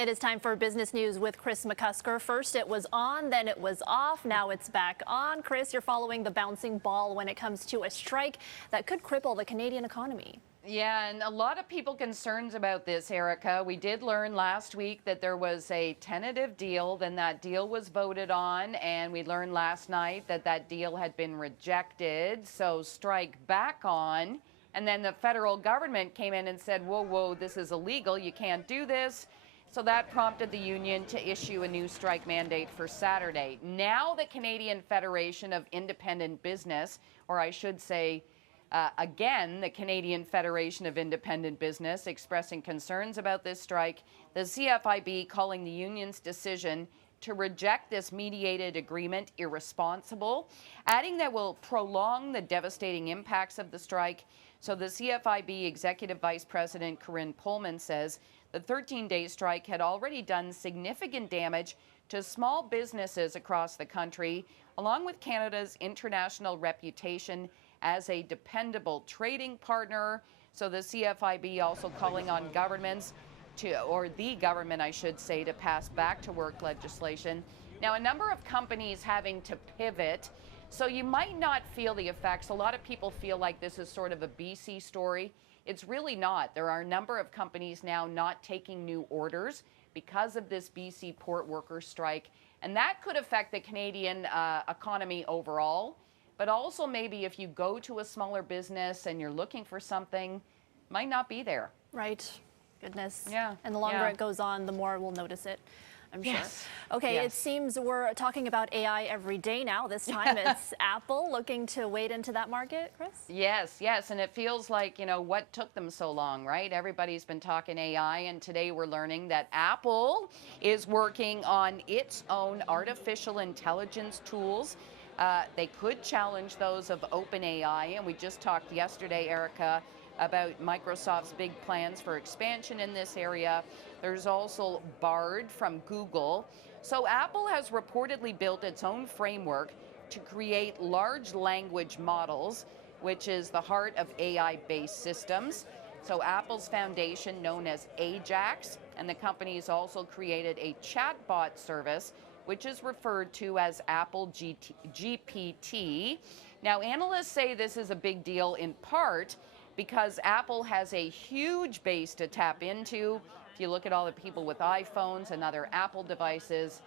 It is time for business news with Kris McCusker. First it was on, then it was off, now it's back on. Kris, you're following the bouncing ball when it comes to a strike that could cripple the Canadian economy. Yeah, and a lot of people concerns about this, Erica. We did learn last week that there was a tentative deal, then that deal was voted on, and we learned last night that that deal had been rejected, so strike back on. And then the federal government came in and said, whoa, whoa, this is illegal, you can't do this. So that prompted the union to issue a new strike mandate for Saturday. Now the Canadian Federation of Independent Business, or I should say, again, the Canadian Federation of Independent Business expressing concerns about this strike, the CFIB calling the union's decision to reject this mediated agreement irresponsible, adding that will prolong the devastating impacts of the strike. So the CFIB Executive Vice President Corinne Pullman says the 13-day strike had already done significant damage to small businesses across the country, along with Canada's international reputation as a dependable trading partner. So the CFIB also calling on governments or the government, I should say, to pass back to work legislation. Now, a number of companies having to pivot, so you might not feel the effects. A lot of people feel like this is sort of a BC story. It's really not. There are a number of companies now not taking new orders because of this BC port workers strike, and that could affect the Canadian economy overall. But also maybe if you go to a smaller business and you're looking for something, might not be there. Right. Goodness. Yeah. And the longer it goes on, the more we'll notice it, I'm sure. Yes. Okay, Yes. It seems we're talking about AI every day now. This time it's Apple looking to wade into that market, Kris? Yes, yes, and it feels like, you know, what took them so long, right? Everybody's been talking AI, and today we're learning that Apple is working on its own artificial intelligence tools. They could challenge those of OpenAI, and we just talked yesterday, Erica, about Microsoft's big plans for expansion in this area. There's also Bard from Google. So Apple has reportedly built its own framework to create large language models, which is the heart of AI-based systems. So Apple's foundation, known as Ajax, and the company's also created a chatbot service, which is referred to as Apple GPT. Now, analysts say this is a big deal in part because Apple has a huge base to tap into. If you look at all the people with iPhones and other Apple devices,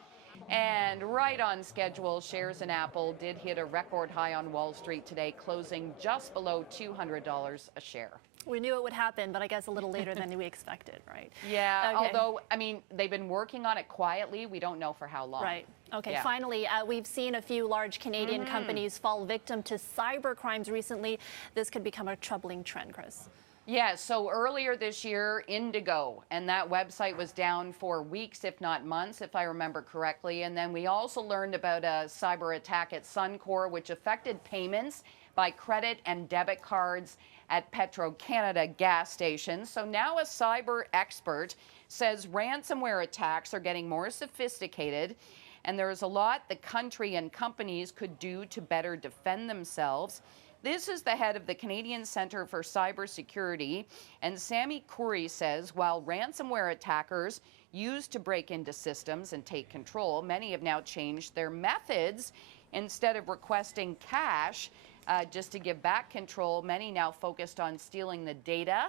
and right on schedule, shares in Apple did hit a record high on Wall Street today, closing just below $200 a share. We knew it would happen, but I guess a little later than we expected, right? Yeah, okay. Although, I mean, they've been working on it quietly. We don't know for how long. Right. Okay, Yeah. Finally, we've seen a few large Canadian companies fall victim to cybercrimes recently. This could become a troubling trend, Kris. Yeah, so earlier this year, Indigo, and that website was down for weeks, if not months, if I remember correctly. And then we also learned about a cyber attack at Suncor, which affected payments by credit and debit cards at Petro-Canada gas stations. So now a cyber expert says ransomware attacks are getting more sophisticated, and there's a lot the country and companies could do to better defend themselves. This is the head of the Canadian Centre for Cybersecurity, and Sammy Khoury says while ransomware attackers used to break into systems and take control, many have now changed their methods. Instead of requesting cash just to give back control, many now focused on stealing the data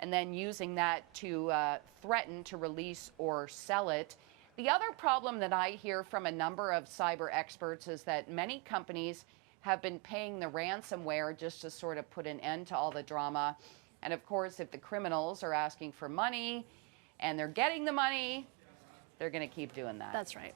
and then using that to threaten to release or sell it. The other problem that I hear from a number of cyber experts is that many companies have been paying the ransomware just to sort of put an end to all the drama. And of course, if the criminals are asking for money and they're getting the money, they're going to keep doing that. That's right.